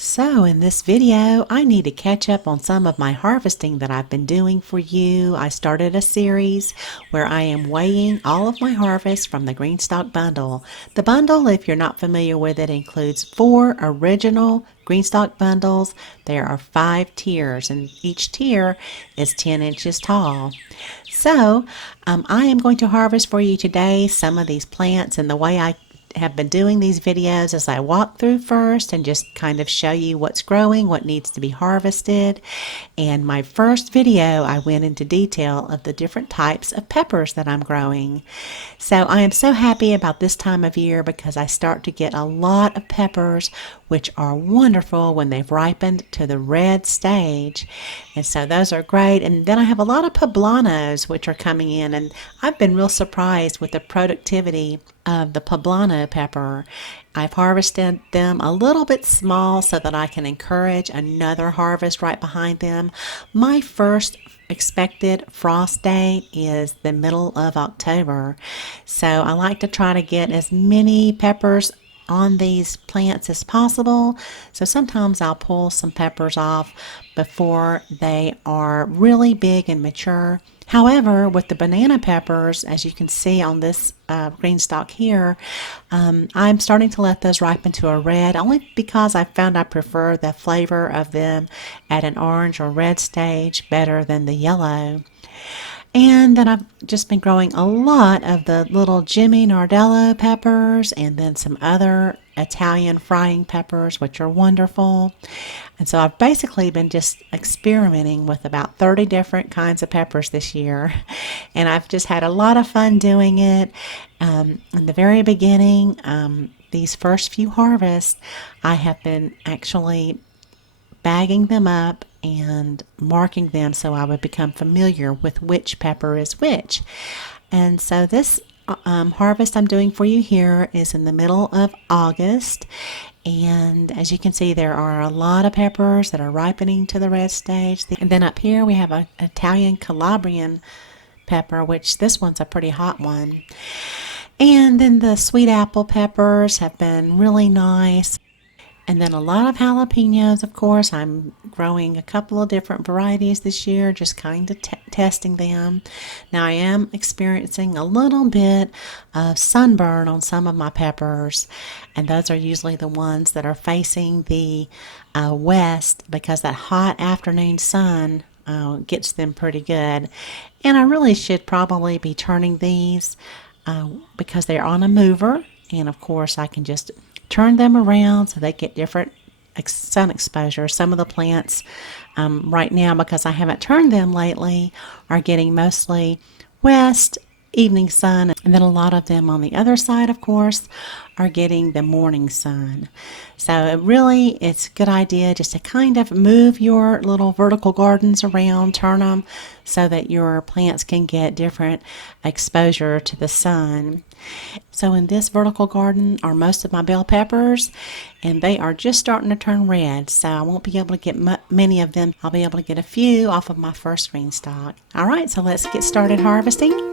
So in this video, I need to catch up on some of my harvesting that I've been doing for you. I started a series where I am weighing all of my harvest from the Greenstalk bundle. The bundle, if you're not familiar with it, includes 4 original Greenstalk bundles. There are 5 tiers, and each tier is 10 inches tall. So I am going to harvest for you today some of these plants, and the way I have been doing these videos as I walk through first and just kind of show you what's growing, what needs to be harvested. And my first video, I went into detail of the different types of peppers that I'm growing. So I am so happy about this time of year because I start to get a lot of peppers, which are wonderful when they've ripened to the red stage. And so those are great. And then I have a lot of poblanos, which are coming in. And I've been real surprised with the productivity of the poblano pepper. I've harvested them a little bit small so that I can encourage another harvest right behind them. My first expected frost date is the middle of October. So I like to try to get as many peppers on these plants as possible. So sometimes I'll pull some peppers off before they are really big and mature. However, with the banana peppers, as you can see on this green stalk here, I'm starting to let those ripen to a red, only because I found I prefer the flavor of them at an orange or red stage better than the yellow. And then I've just been growing a lot of the little Jimmy Nardello peppers and then some other Italian frying peppers, which are wonderful. And so I've basically been just experimenting with about 30 different kinds of peppers this year. And I've just had a lot of fun doing it. In the very beginning, these first few harvests, I have been actually bagging them up and marking them so I would become familiar with which pepper is which. And so this harvest I'm doing for you here is in the middle of August. And as you can see, there are a lot of peppers that are ripening to the red stage. And then up here we have an Italian Calabrian pepper, which this one's a pretty hot one. And then the sweet apple peppers have been really nice. And then a lot of jalapenos, of course. I'm growing a couple of different varieties this year, just kind of testing them. Now I am experiencing a little bit of sunburn on some of my peppers, and those are usually the ones that are facing the west, because that hot afternoon sun gets them pretty good. And I really should probably be turning these because they're on a mover, and of course I can just turn them around so they get different sun exposure. Some of the plants right now, because I haven't turned them lately, are getting mostly west evening sun, and then a lot of them on the other side, of course, are getting the morning sun. So really, it's a good idea just to kind of move your little vertical gardens around, turn them so that your plants can get different exposure to the sun. So in this vertical garden are most of my bell peppers, and they are just starting to turn red, so I won't be able to get many of them. I'll be able to get a few off of my first green stalk. All right, so let's get started harvesting.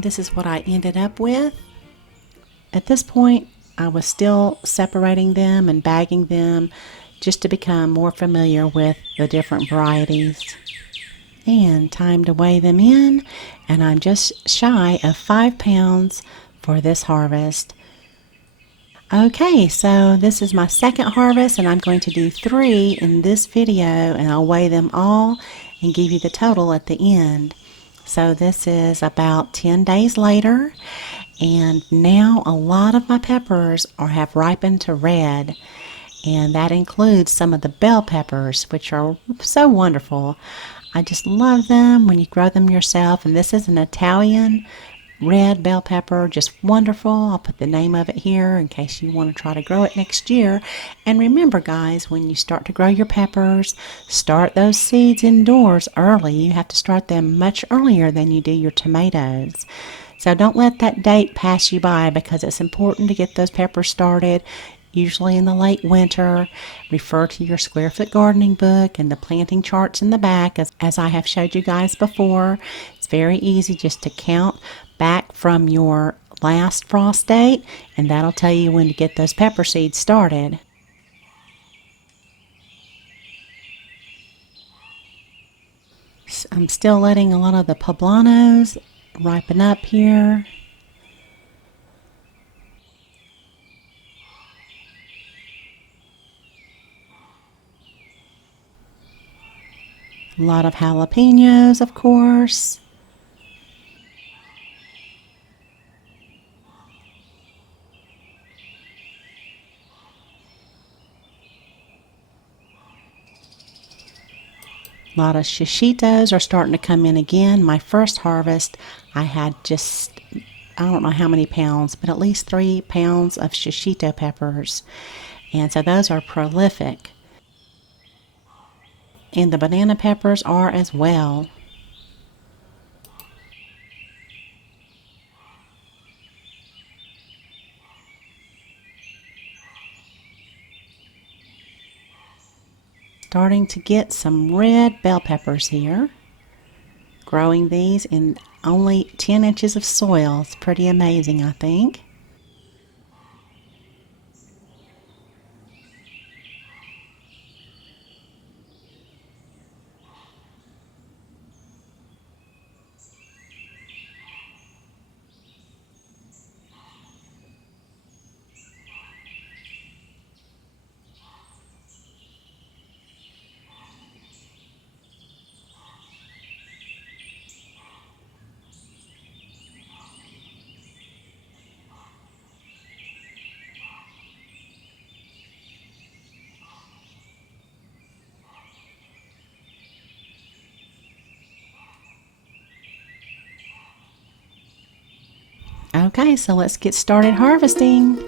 This is what I ended up with. At this point, I was still separating them and bagging them just to become more familiar with the different varieties. And time to weigh them in, and I'm just shy of 5 pounds for this harvest. Okay, so this is my second harvest, and I'm going to do 3 in this video, and I'll weigh them all and give you the total at the end. So this is about 10 days later, and now a lot of my peppers have ripened to red, and that includes some of the bell peppers, which are so wonderful. I just love them when you grow them yourself, and this is an Italian red bell pepper, just wonderful. I'll put the name of it here in case you want to try to grow it next year. And remember, guys, when you start to grow your peppers, start those seeds indoors early. You have to start them much earlier than you do your tomatoes. So don't let that date pass you by, because it's important to get those peppers started, usually in the late winter. Refer to your square foot gardening book and the planting charts in the back, as I have showed you guys before. It's very easy just to count back from your last frost date, and that'll tell you when to get those pepper seeds started. I'm still letting a lot of the poblanos ripen up here. A lot of jalapenos, of course. A lot of shishitos are starting to come in again. My first harvest, I had just, I don't know how many pounds, but at least 3 pounds of shishito peppers. And so those are prolific. And the banana peppers are as well. Starting to get some red bell peppers here. Growing these in only 10 inches of soil. It's pretty amazing, I think. Okay, so let's get started harvesting.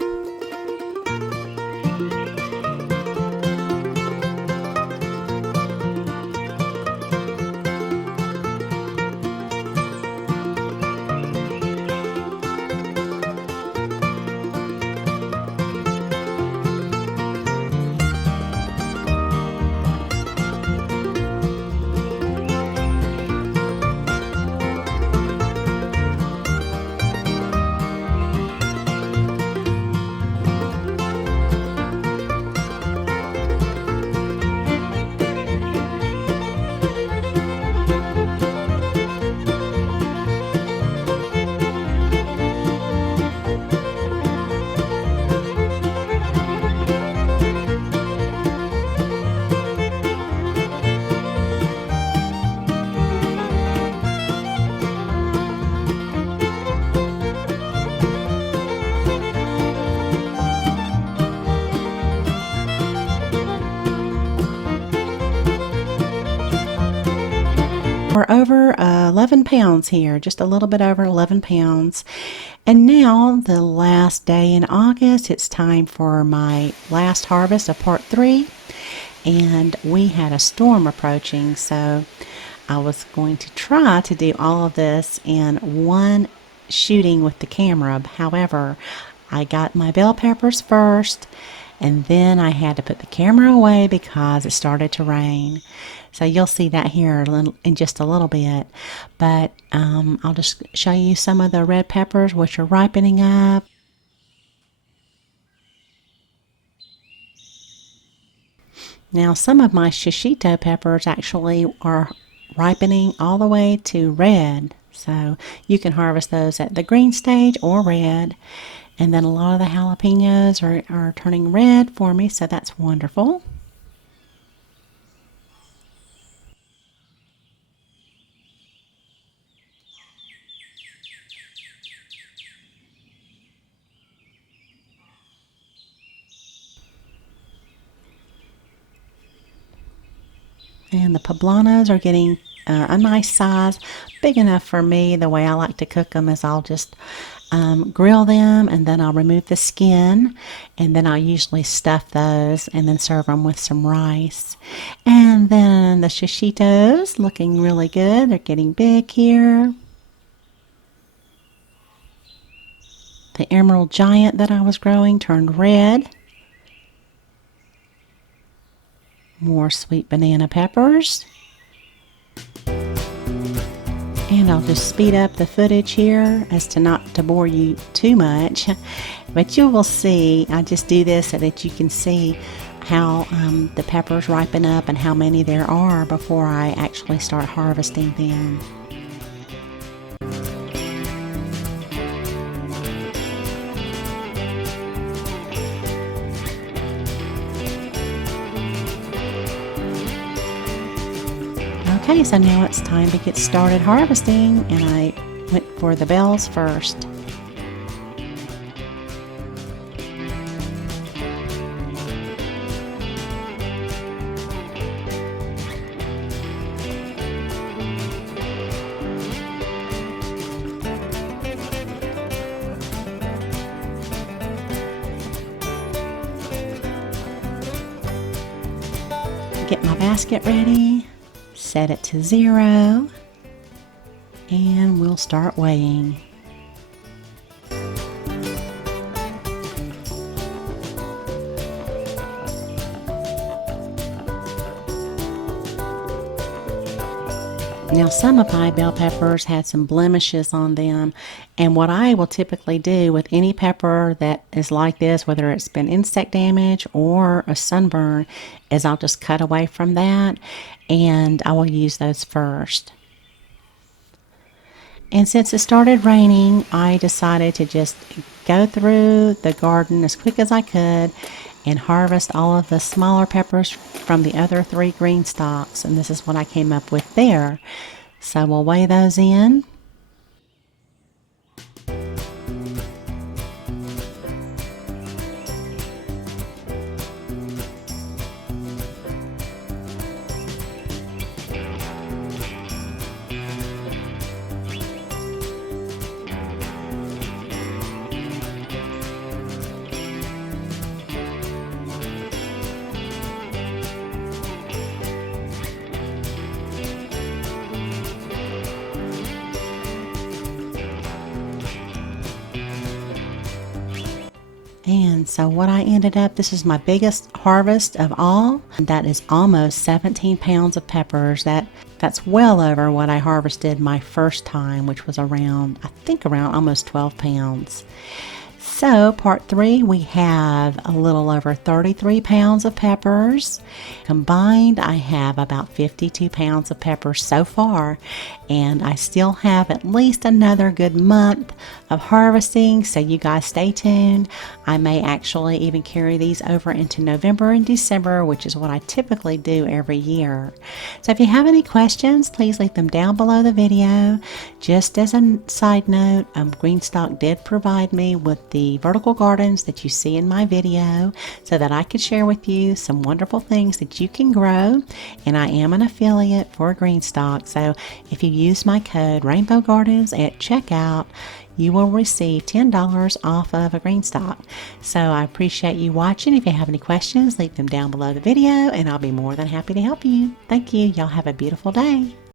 We're over 11 pounds here, just a little bit over 11 pounds. And now, the last day in August, it's time for my last harvest of part 3. And we had a storm approaching, so I was going to try to do all of this in one shooting with the camera. However, I got my bell peppers first, and then I had to put the camera away because it started to rain. So you'll see that here in just a little bit. But I'll just show you some of the red peppers which are ripening up. Now, some of my shishito peppers actually are ripening all the way to red. So you can harvest those at the green stage or red. And then a lot of the jalapenos are turning red for me, so that's wonderful. And the poblanos are getting a nice size, big enough for me. The way I like to cook them is I'll just grill them, and then I'll remove the skin, and then I'll usually stuff those and then serve them with some rice. And then the shishitos looking really good. They're getting big here. The emerald giant that I was growing turned red. More sweet banana peppers. And I'll just speed up the footage here as to not to bore you too much. But you will see, I just do this so that you can see how the peppers ripen up and how many there are before I actually start harvesting them. Okay, so now it's time to get started harvesting, and I went for the bells first. Get my basket ready. Set it to 0, and we'll start weighing. Now, some of my bell peppers had some blemishes on them, and what I will typically do with any pepper that is like this, whether it's been insect damage or a sunburn, is I'll just cut away from that, and I will use those first. And since it started raining, I decided to just go through the garden as quick as I could and harvest all of the smaller peppers from the other 3 green stalks. And this is what I came up with there. So we'll weigh those in. And so what I ended up, this is my biggest harvest of all. That is almost 17 pounds of peppers. That's well over what I harvested my first time, which was around, I think around almost 12 pounds. So part 3, we have a little over 33 pounds of peppers. Combined, I have about 52 pounds of peppers so far, and I still have at least another good month of harvesting, so you guys stay tuned. I may actually even carry these over into November and December, which is what I typically do every year. So if you have any questions, please leave them down below the video. Just as a side note, Greenstalk did provide me with the vertical gardens that you see in my video so that I could share with you some wonderful things that you can grow, and I am an affiliate for Greenstalk. So if you use my code rainbowgardens at checkout, you will receive $10 off of a Greenstalk. So I appreciate you watching. If you have any questions, leave them down below the video and I'll be more than happy to help you. Thank you. Y'all have a beautiful day.